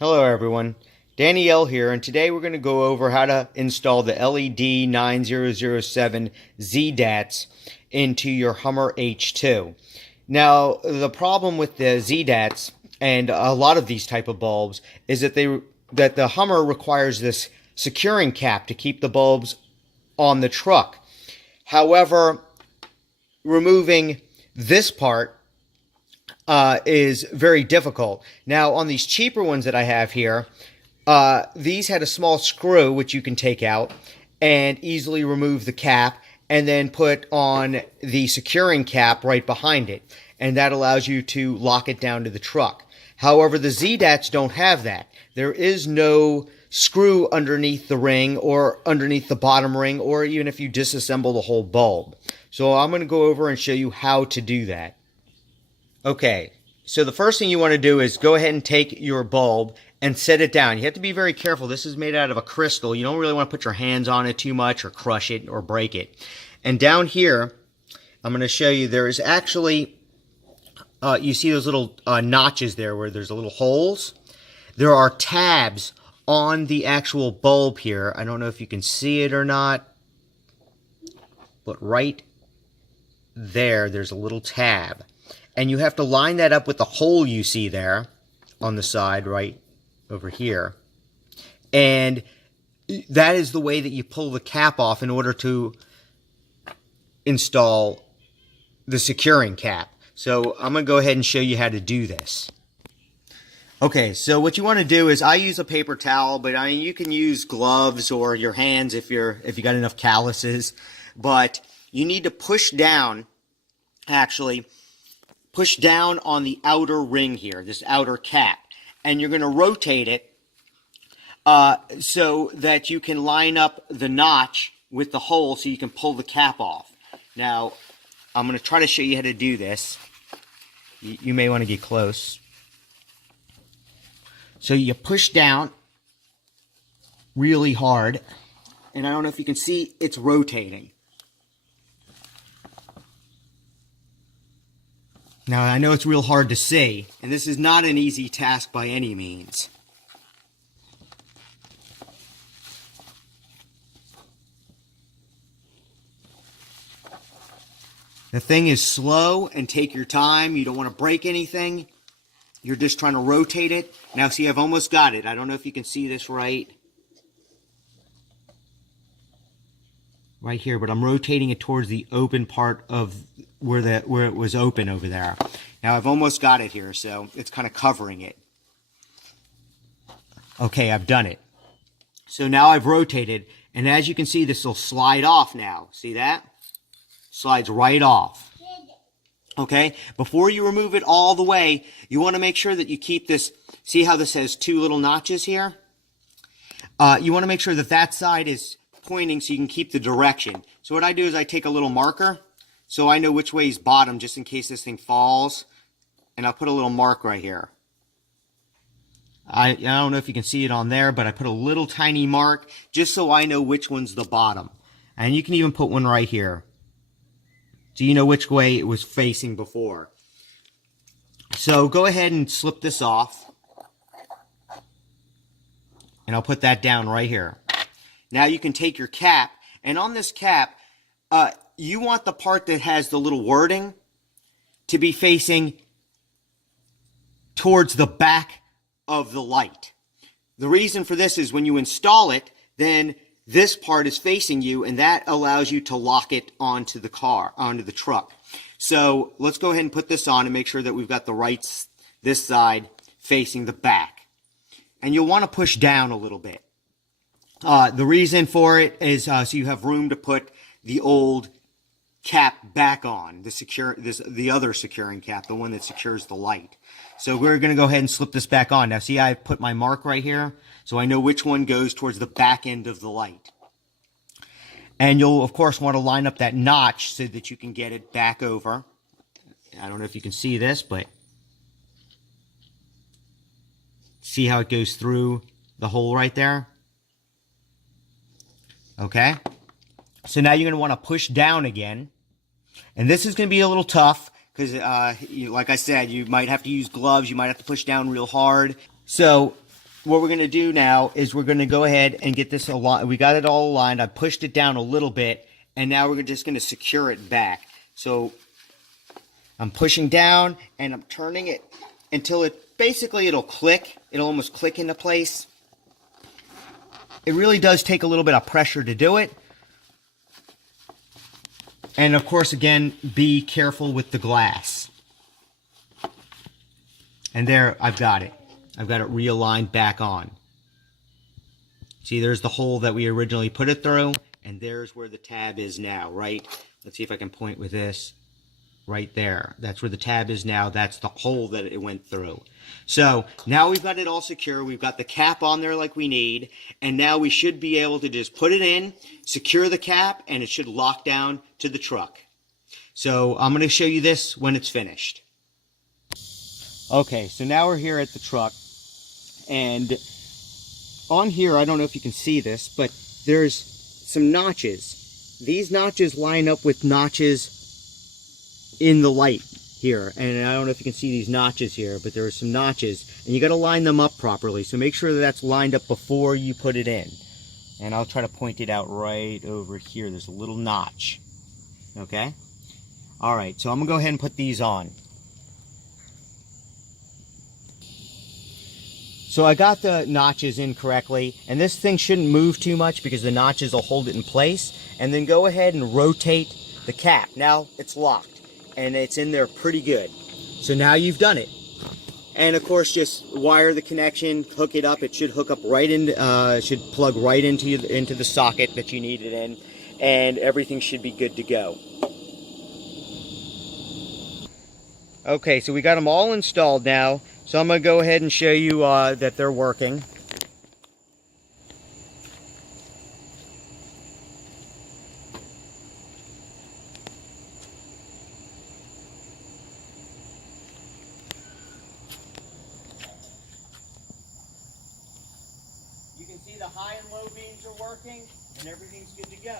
Hello everyone, Danielle here, and today we're going to go over how to install the LED 9007 Zdatts into your Hummer H2. Now, the problem with the Zdatts and a lot of these type of bulbs is that the Hummer requires this securing cap to keep the bulbs on the truck. However, removing this part is very difficult. Now, on these cheaper ones that I have here, these had a small screw which you can take out and easily remove the cap and then put on the securing cap right behind it. And that allows you to lock it down to the truck. However, the Zdatts don't have that. There is no screw underneath the ring or underneath the bottom ring, or even if you disassemble the whole bulb. So I'm going to go over and show you how to do that. Okay, so the first thing you want to do is go ahead and take your bulb and set it down. You have to be very careful. This is made out of a crystal. You don't really want to put your hands on it too much or crush it or break it. And down here, I'm going to show you there is actually, you see those little notches there where there's little holes? There are tabs on the actual bulb here. I don't know if you can see it or not, but right there's a little tab. And you have to line that up with the hole you see there on the side right over here. And that is the way that you pull the cap off in order to install the securing cap. So I'm going to go ahead and show you how to do this. Okay, so what you want to do is I use a paper towel, but I mean you can use gloves or your hands if you got enough calluses. But you need to push down, actually push down on the outer ring here, this outer cap, and you're going to rotate it so that you can line up the notch with the hole so you can pull the cap off. Now, I'm going to try to show you how to do this. You may want to get close. So you push down really hard, and I don't know if you can see, it's rotating. Now, I know it's real hard to see, and this is not an easy task by any means. The thing is slow and take your time. You don't want to break anything. You're just trying to rotate it. Now, see, I've almost got it. I don't know if you can see this right here, but I'm rotating it towards the open part of where it was open over there. Now I've almost got it here, so it's kind of covering it. Okay, I've done it. So now I've rotated, and as you can see, this will slide off now. See that? Slides right off. Okay, before you remove it all the way, you want to make sure that you keep this. See how this has two little notches here? You want to make sure that that side is pointing so you can keep the direction. So what I do is I take a little marker so I know which way is bottom just in case this thing falls, and I'll put a little mark right here. I don't know if you can see it on there, but I put a little tiny mark just so I know which one's the bottom. And you can even put one right here so you know which way it was facing before. So go ahead and slip this off, and I'll put that down right here. Now you can take your cap, and on this cap, you want the part that has the little wording to be facing towards the back of the light. The reason for this is when you install it, then this part is facing you, and that allows you to lock it onto the car, onto the truck. So let's go ahead and put this on and make sure that we've got this side facing the back. And you'll want to push down a little bit. The reason for it is so you have room to put the old cap back on, the other securing cap, the one that secures the light. So we're going to go ahead and slip this back on. Now see, I put my mark right here, so I know which one goes towards the back end of the light. And you'll, of course, want to line up that notch so that you can get it back over. I don't know if you can see this, but see how it goes through the hole right there? Okay. So now you're going to want to push down again. And this is going to be a little tough because, like I said, you might have to use gloves. You might have to push down real hard. So what we're going to do now is we're going to go ahead and get this aligned. We got it all aligned. I pushed it down a little bit, and now we're just going to secure it back. So I'm pushing down and I'm turning it until it'll click. It'll almost click into place. It really does take a little bit of pressure to do it. And of course, again, be careful with the glass. And there, I've got it. I've got it realigned back on. See, there's the hole that we originally put it through, and there's where the tab is now, right? Let's see if I can point with this. Right there. That's where the tab is now. That's the hole that it went through. So now we've got it all secure. We've got the cap on there like we need, and now we should be able to just put it in, secure the cap, and it should lock down to the truck. So I'm going to show you this when it's finished. Okay, so now we're here at the truck, and on here, I don't know if you can see this, but there's some notches. These notches line up with notches in the light here, and I don't know if you can see these notches here, but there are some notches, and you got to line them up properly. So make sure that that's lined up before you put it in. And I'll try to point it out right over here. There's a little notch. Okay. All right. So I'm gonna go ahead and put these on. So I got the notches in correctly, and this thing shouldn't move too much because the notches will hold it in place. And then go ahead and rotate the cap. Now it's locked, and it's in there pretty good. So now you've done it. And of course, just wire the connection, hook it up. It should hook up right in, should plug right into the socket that you need it in, and everything should be good to go. Okay, so we got them all installed now. So I'm going to go ahead and show you that they're working. You can see the high and low beams are working, and everything's good to go.